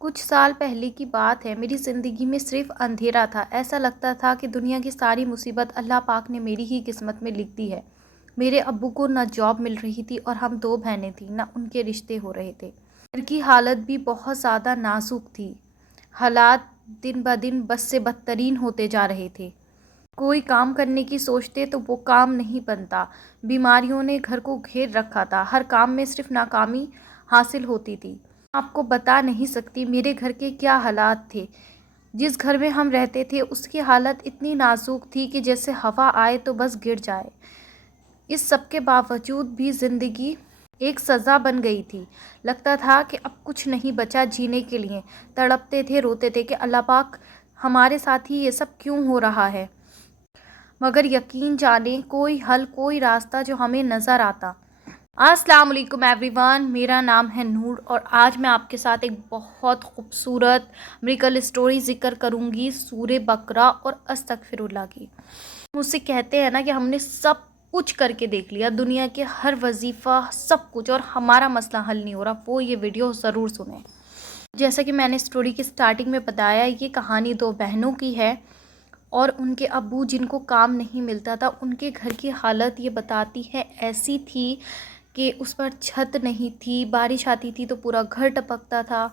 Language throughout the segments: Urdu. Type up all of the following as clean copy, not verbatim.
کچھ سال پہلے کی بات ہے، میری زندگی میں صرف اندھیرا تھا۔ ایسا لگتا تھا کہ دنیا کی ساری مصیبت اللہ پاک نے میری ہی قسمت میں لکھ دی ہے۔ میرے ابو کو نہ جاب مل رہی تھی اور ہم 2 بہنیں تھیں، نہ ان کے رشتے ہو رہے تھے۔ گھر کی حالت بھی بہت زیادہ نازک تھی۔ حالات دن بدن بد سے بدترین ہوتے جا رہے تھے۔ کوئی کام کرنے کی سوچتے تو وہ کام نہیں بنتا۔ بیماریوں نے گھر کو گھیر رکھا تھا۔ ہر کام میں صرف ناکامی حاصل ہوتی تھی۔ آپ کو بتا نہیں سکتی میرے گھر کے کیا حالات تھے۔ جس گھر میں ہم رہتے تھے اس کی حالت اتنی نازک تھی کہ جیسے ہوا آئے تو بس گر جائے۔ اس سب کے باوجود بھی زندگی ایک سزا بن گئی تھی۔ لگتا تھا کہ اب کچھ نہیں بچا جینے کے لیے۔ تڑپتے تھے، روتے تھے کہ اللہ پاک ہمارے ساتھ ہی یہ سب کیوں ہو رہا ہے۔ مگر یقین جانیں کوئی حل، کوئی راستہ جو ہمیں نظر آتا۔ السلام علیکم ایوری ون، میرا نام ہے نور اور آج میں آپ کے ساتھ ایک بہت خوبصورت میریکل اسٹوری ذکر کروں گی سورہ بقرہ اور استغفر اللہ کی۔ مجھ سے کہتے ہیں نا کہ ہم نے سب کچھ کر کے دیکھ لیا، دنیا کے ہر وظیفہ سب کچھ، اور ہمارا مسئلہ حل نہیں ہو رہا، وہ یہ ویڈیو ضرور سنیں۔ جیسا کہ میں نے اسٹوری کی سٹارٹنگ میں بتایا، یہ کہانی 2 بہنوں کی ہے اور ان کے ابو جن کو کام نہیں ملتا تھا، ان کے گھر کی حالت یہ بتاتی ہے ایسی تھی کہ اس پر چھت نہیں تھی، بارش آتی تھی تو پورا گھر ٹپکتا تھا،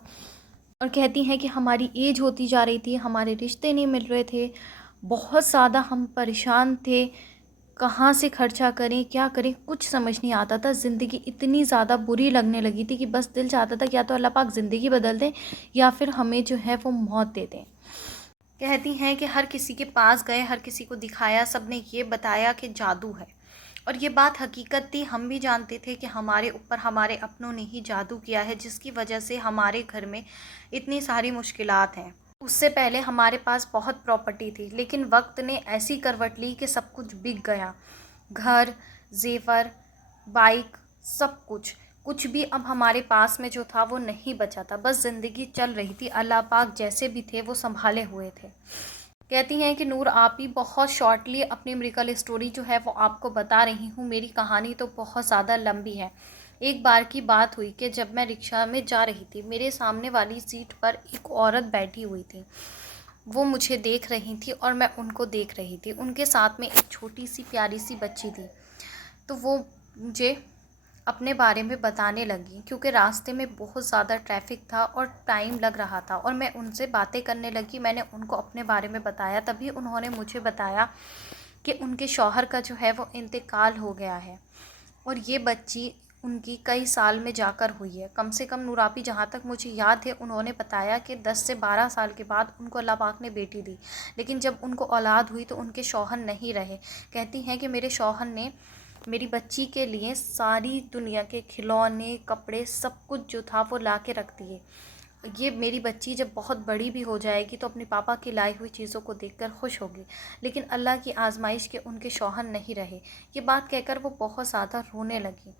اور کہتی ہیں کہ ہماری ایج ہوتی جا رہی تھی، ہمارے رشتے نہیں مل رہے تھے، بہت زیادہ ہم پریشان تھے، کہاں سے خرچہ کریں، کیا کریں، کچھ سمجھ نہیں آتا تھا۔ زندگی اتنی زیادہ بری لگنے لگی تھی کہ بس دل چاہتا تھا کہ یا تو اللہ پاک زندگی بدل دیں یا پھر ہمیں جو ہے وہ موت دے دیں۔ کہتی ہیں کہ ہر کسی کے پاس گئے، ہر کسی کو دکھایا، سب نے یہ بتایا کہ جادو ہے، اور یہ بات حقیقت تھی۔ ہم بھی جانتے تھے کہ ہمارے اوپر ہمارے اپنوں نے ہی جادو کیا ہے، جس کی وجہ سے ہمارے گھر میں اتنی ساری مشکلات ہیں۔ اس سے پہلے ہمارے پاس بہت پراپرٹی تھی، لیکن وقت نے ایسی کروٹ لی کہ سب کچھ بک گیا۔ گھر، زیور، بائک، سب کچھ بھی اب ہمارے پاس میں جو تھا وہ نہیں بچا تھا۔ بس زندگی چل رہی تھی، اللہ پاک جیسے بھی تھے وہ سنبھالے ہوئے تھے۔ کہتی ہیں کہ نور آپ ہی بہت شارٹلی اپنی میریکل اسٹوری جو ہے وہ آپ کو بتا رہی ہوں، میری کہانی تو بہت زیادہ لمبی ہے۔ ایک بار کی بات ہوئی کہ جب میں رکشہ میں جا رہی تھی، میرے سامنے والی سیٹ پر ایک عورت بیٹھی ہوئی تھی۔ وہ مجھے دیکھ رہی تھی اور میں ان کو دیکھ رہی تھی۔ ان کے ساتھ میں ایک چھوٹی سی پیاری سی بچی تھی۔ تو وہ مجھے اپنے بارے میں بتانے لگی، کیونکہ راستے میں بہت زیادہ ٹریفک تھا اور ٹائم لگ رہا تھا، اور میں ان سے باتیں کرنے لگی۔ میں نے ان کو اپنے بارے میں بتایا، تبھی انہوں نے مجھے بتایا کہ ان کے شوہر کا جو ہے وہ انتقال ہو گیا ہے، اور یہ بچی ان کی کئی سال میں جا کر ہوئی ہے۔ کم سے کم نور آپی جہاں تک مجھے یاد ہے، انہوں نے بتایا کہ 10 سے 12 سال کے بعد ان کو اللہ پاک نے بیٹی دی، لیکن جب ان کو اولاد ہوئی تو ان کے شوہر نہیں رہے۔ کہتی ہیں کہ میرے شوہر نے میری بچی کے لیے ساری دنیا کے کھلونے، کپڑے، سب کچھ جو تھا وہ لا کے رکھ دیے۔ یہ میری بچی جب بہت بڑی بھی ہو جائے گی تو اپنے پاپا کی لائی ہوئی چیزوں کو دیکھ کر خوش ہوگی، لیکن اللہ کی آزمائش کے ان کے شوہر نہیں رہے۔ یہ بات کہہ کر وہ بہت زیادہ رونے لگی۔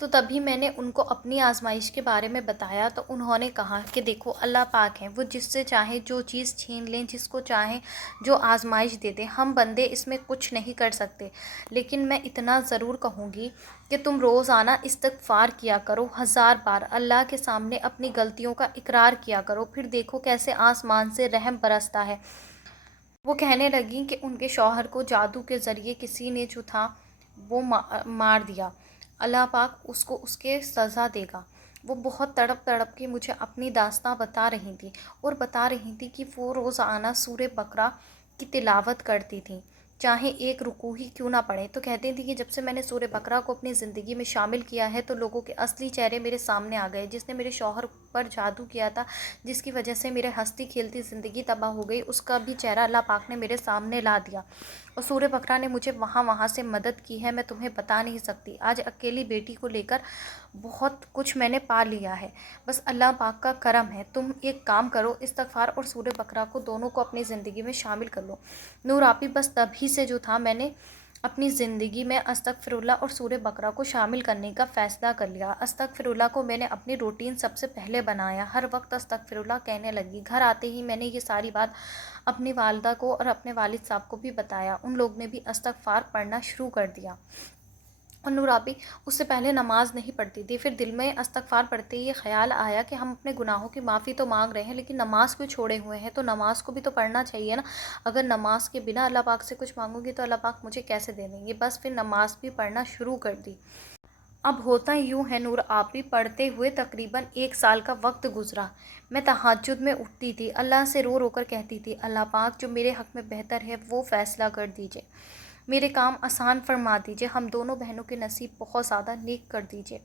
تو تبھی میں نے ان کو اپنی آزمائش کے بارے میں بتایا، تو انہوں نے کہا کہ دیکھو اللہ پاک ہیں، وہ جس سے چاہے جو چیز چھین لیں، جس کو چاہیں جو آزمائش دے دیں، ہم بندے اس میں کچھ نہیں کر سکتے۔ لیکن میں اتنا ضرور کہوں گی کہ تم روزانہ استغفار کیا کرو، 1000 بار اللہ کے سامنے اپنی غلطیوں کا اقرار کیا کرو، پھر دیکھو کیسے آسمان سے رحم برستا ہے۔ وہ کہنے لگیں کہ ان کے شوہر کو جادو کے ذریعے کسی نے جو تھا وہ مار دیا، اللہ پاک اس کو اس کے سزا دے گا۔ وہ بہت تڑپ تڑپ کے مجھے اپنی داستان بتا رہی تھی، اور بتا رہی تھی کہ وہ روزانہ سورہ بقرہ کی تلاوت کرتی تھیں، چاہے ایک رکوع ہی کیوں نہ پڑھیں۔ تو کہتی تھی کہ جب سے میں نے سورہ بقرہ کو اپنی زندگی میں شامل کیا ہے تو لوگوں کے اصلی چہرے میرے سامنے آ گئے۔ جس نے میرے شوہر پر جادو کیا تھا، جس کی وجہ سے میرے ہنستی کھیلتی زندگی تباہ ہو گئی، اس کا بھی چہرہ اللہ پاک نے میرے سامنے لا دیا، اور سورہ بقرہ نے مجھے وہاں سے مدد کی ہے، میں تمہیں بتا نہیں سکتی۔ آج اکیلی بیٹی کو لے کر بہت کچھ میں نے پا لیا ہے، بس اللہ پاک کا کرم ہے۔ تم ایک کام کرو، استغفار اور سورہ بقرہ کو دونوں کو اپنی زندگی میں شامل کر لو۔ نور آپی بس تبھی سے جو تھا میں نے اپنی زندگی میں استغفر اللہ اور سورہ بقرہ کو شامل کرنے کا فیصلہ کر لیا۔ استغفر اللہ کو میں نے اپنی روٹین سب سے پہلے بنایا، ہر وقت استغفر اللہ کہنے لگی۔ گھر آتے ہی میں نے یہ ساری بات اپنی والدہ کو اور اپنے والد صاحب کو بھی بتایا، ان لوگ نے بھی استغفار پڑھنا شروع کر دیا، اور نور آپی اس سے پہلے نماز نہیں پڑھتی تھی، پھر دل میں استغفار پڑھتے ہی یہ خیال آیا کہ ہم اپنے گناہوں کی معافی تو مانگ رہے ہیں لیکن نماز کیوں چھوڑے ہوئے ہیں، تو نماز کو بھی تو پڑھنا چاہیے نا، اگر نماز کے بنا اللہ پاک سے کچھ مانگوں گی تو اللہ پاک مجھے کیسے دے دیں گے، بس پھر نماز بھی پڑھنا شروع کر دی۔ اب ہوتا یوں ہے نور آپی، پڑھتے ہوئے تقریباً 1 سال کا وقت گزرا۔ میں تہجد میں اٹھتی تھی، اللہ سے رو رو کر کہتی تھی، اللہ پاک جو میرے حق میں بہتر ہے وہ فیصلہ کر دیجئے، میرے کام آسان فرما دیجئے، ہم دونوں بہنوں کے نصیب بہت زیادہ نیک کر دیجئے،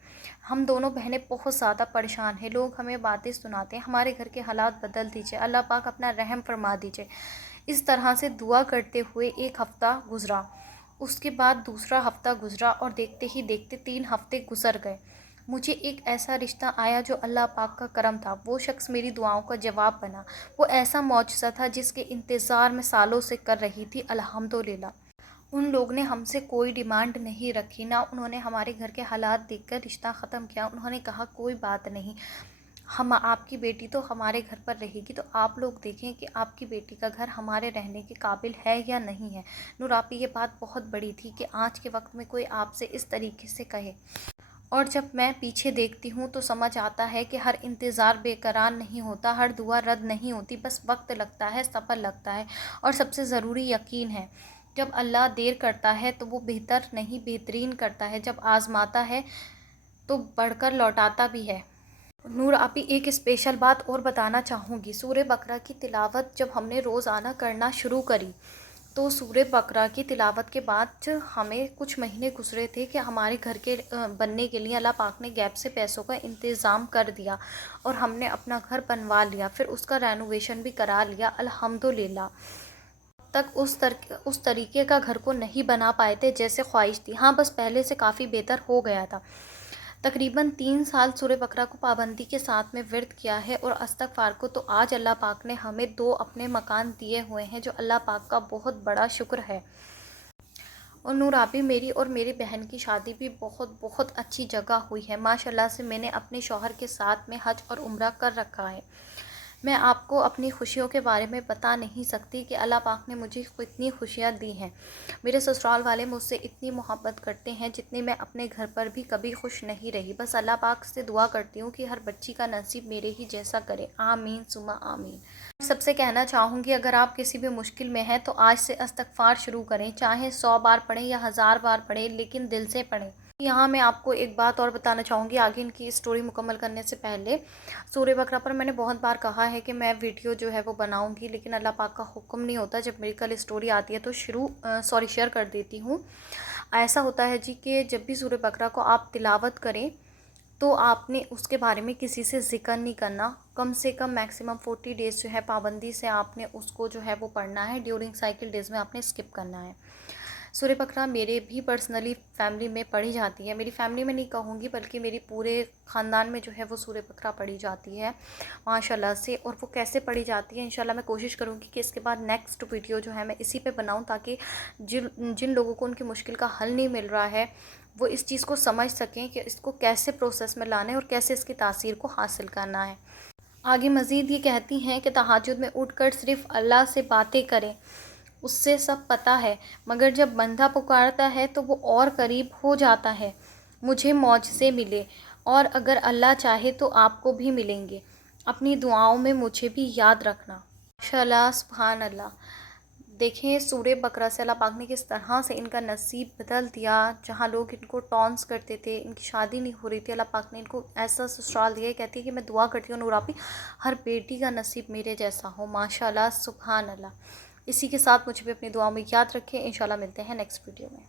ہم دونوں بہنیں بہت زیادہ پریشان ہیں، لوگ ہمیں باتیں سناتے ہیں، ہمارے گھر کے حالات بدل دیجئے، اللہ پاک اپنا رحم فرما دیجئے۔ اس طرح سے دعا کرتے ہوئے 1 ہفتہ گزرا، اس کے بعد دوسرا ہفتہ گزرا اور دیکھتے ہی دیکھتے 3 ہفتے گزر گئے۔ مجھے ایک ایسا رشتہ آیا جو اللہ پاک کا کرم تھا، وہ شخص میری دعاؤں کا جواب بنا، وہ ایسا معجزہ تھا جس کے انتظار میں سالوں سے کر رہی تھی۔ الحمدللہ ان لوگوں نے ہم سے کوئی ڈیمانڈ نہیں رکھی، نہ انہوں نے ہمارے گھر کے حالات دیکھ کر رشتہ ختم کیا، انہوں نے کہا کوئی بات نہیں، ہم آپ کی بیٹی تو ہمارے گھر پر رہے گی، تو آپ لوگ دیکھیں کہ آپ کی بیٹی کا گھر ہمارے رہنے کے قابل ہے یا نہیں ہے۔ نور آپی یہ بات بہت بڑی تھی کہ آج کے وقت میں کوئی آپ سے اس طریقے سے کہے، اور جب میں پیچھے دیکھتی ہوں تو سمجھ آتا ہے کہ ہر انتظار بے قرار نہیں ہوتا، ہر دعا رد نہیں ہوتی، بس وقت لگتا ہے، صبر لگتا ہے، اور سب سے ضروری یقین ہے۔ جب اللہ دیر کرتا ہے تو وہ بہتر نہیں بہترین کرتا ہے، جب آزماتا ہے تو بڑھ کر لوٹاتا بھی ہے۔ نور آپی ایک اسپیشل بات اور بتانا چاہوں گی، سورہ بقرہ کی تلاوت جب ہم نے روزانہ کرنا شروع کری تو سورہ بقرہ کی تلاوت کے بعد ہمیں کچھ مہینے گزرے تھے کہ ہمارے گھر کے بننے کے لیے اللہ پاک نے گیپ سے پیسوں کا انتظام کر دیا اور ہم نے اپنا گھر بنوا لیا، پھر اس کا رینوویشن بھی کرا لیا الحمدللہ۔ تک اس طریقے کا گھر کو نہیں بنا پائے تھے جیسے خواہش تھی، ہاں بس پہلے سے کافی بہتر ہو گیا تھا۔ تقریباً 3 سال سورہ بقرہ کو پابندی کے ساتھ میں ورد کیا ہے اور استغفار کو، تو آج اللہ پاک نے ہمیں 2 اپنے مکان دیے ہوئے ہیں جو اللہ پاک کا بہت بڑا شکر ہے۔ اور نور آپی میری اور میری بہن کی شادی بھی بہت بہت اچھی جگہ ہوئی ہے، ماشاءاللہ سے میں نے اپنے شوہر کے ساتھ میں حج اور عمرہ کر رکھا ہے۔ میں آپ کو اپنی خوشیوں کے بارے میں بتا نہیں سکتی کہ اللہ پاک نے مجھے کتنی خوشیاں دی ہیں۔ میرے سسرال والے مجھ سے اتنی محبت کرتے ہیں جتنی میں اپنے گھر پر بھی کبھی خوش نہیں رہی، بس اللہ پاک سے دعا کرتی ہوں کہ ہر بچی کا نصیب میرے ہی جیسا کرے، آمین ثم آمین۔ سب سے کہنا چاہوں گی اگر آپ کسی بھی مشکل میں ہیں تو آج سے استغفار شروع کریں، چاہے 100 بار پڑھیں یا 1000 بار پڑھیں، لیکن دل سے پڑھیں۔ یہاں میں آپ کو ایک بات اور بتانا چاہوں گی آگے ان کی اسٹوری مکمل کرنے سے پہلے، سورہ بقرہ پر میں نے بہت بار کہا ہے کہ میں ویڈیو جو ہے وہ بناؤں گی، لیکن اللہ پاک کا حکم نہیں ہوتا، جب میری کل اسٹوری آتی ہے تو شیئر کر دیتی ہوں۔ ایسا ہوتا ہے جی کہ جب بھی سورہ بقرہ کو آپ تلاوت کریں تو آپ نے اس کے بارے میں کسی سے ذکر نہیں کرنا، کم سے کم میکسیمم 40 ڈیز جو ہے پابندی سے آپ نے اس کو جو ہے وہ پڑھنا ہے، ڈیورنگ سائیکل ڈیز میں آپ نے اسکپ کرنا ہے۔ سورہ بقرہ میرے بھی پرسنلی فیملی میں پڑھی جاتی ہے، میری فیملی میں نہیں کہوں گی بلکہ میری پورے خاندان میں جو ہے وہ سورہ بقرہ پڑھی جاتی ہے ماشاءاللہ سے، اور وہ کیسے پڑھی جاتی ہے انشاءاللہ میں کوشش کروں گی کہ اس کے بعد نیکسٹ ویڈیو جو ہے میں اسی پہ بناؤں، تاکہ جن لوگوں کو ان کی مشکل کا حل نہیں مل رہا ہے وہ اس چیز کو سمجھ سکیں کہ اس کو کیسے پروسیس میں لانا ہے اور کیسے اس کی تاثیر کو حاصل کرنا ہے۔ آگے مزید یہ کہتی ہیں کہ تہجد میں اٹھ کر صرف اللہ سے باتیں کریں، اس سے سب پتہ ہے، مگر جب بندہ پکارتا ہے تو وہ اور قریب ہو جاتا ہے۔ مجھے معجزے ملے اور اگر اللہ چاہے تو آپ کو بھی ملیں گے، اپنی دعاؤں میں مجھے بھی یاد رکھنا۔ ماشاءاللہ سبحان اللہ، دیکھیں سورہ بقرہ سے اللہ پاک نے کس طرح سے ان کا نصیب بدل دیا، جہاں لوگ ان کو ٹونس کرتے تھے، ان کی شادی نہیں ہو رہی تھی، اللہ پاک نے ان کو ایسا سسرال دیا۔ کہتی ہے کہ میں دعا کرتی ہوں نور آپی ہر بیٹی کا نصیب میرے جیسا ہو، ماشاءاللہ سبحان اللہ۔ اسی کے ساتھ مجھے بھی اپنی دعاؤں میں یاد رکھیں، انشاءاللہ ملتے ہیں نیکسٹ ویڈیو میں۔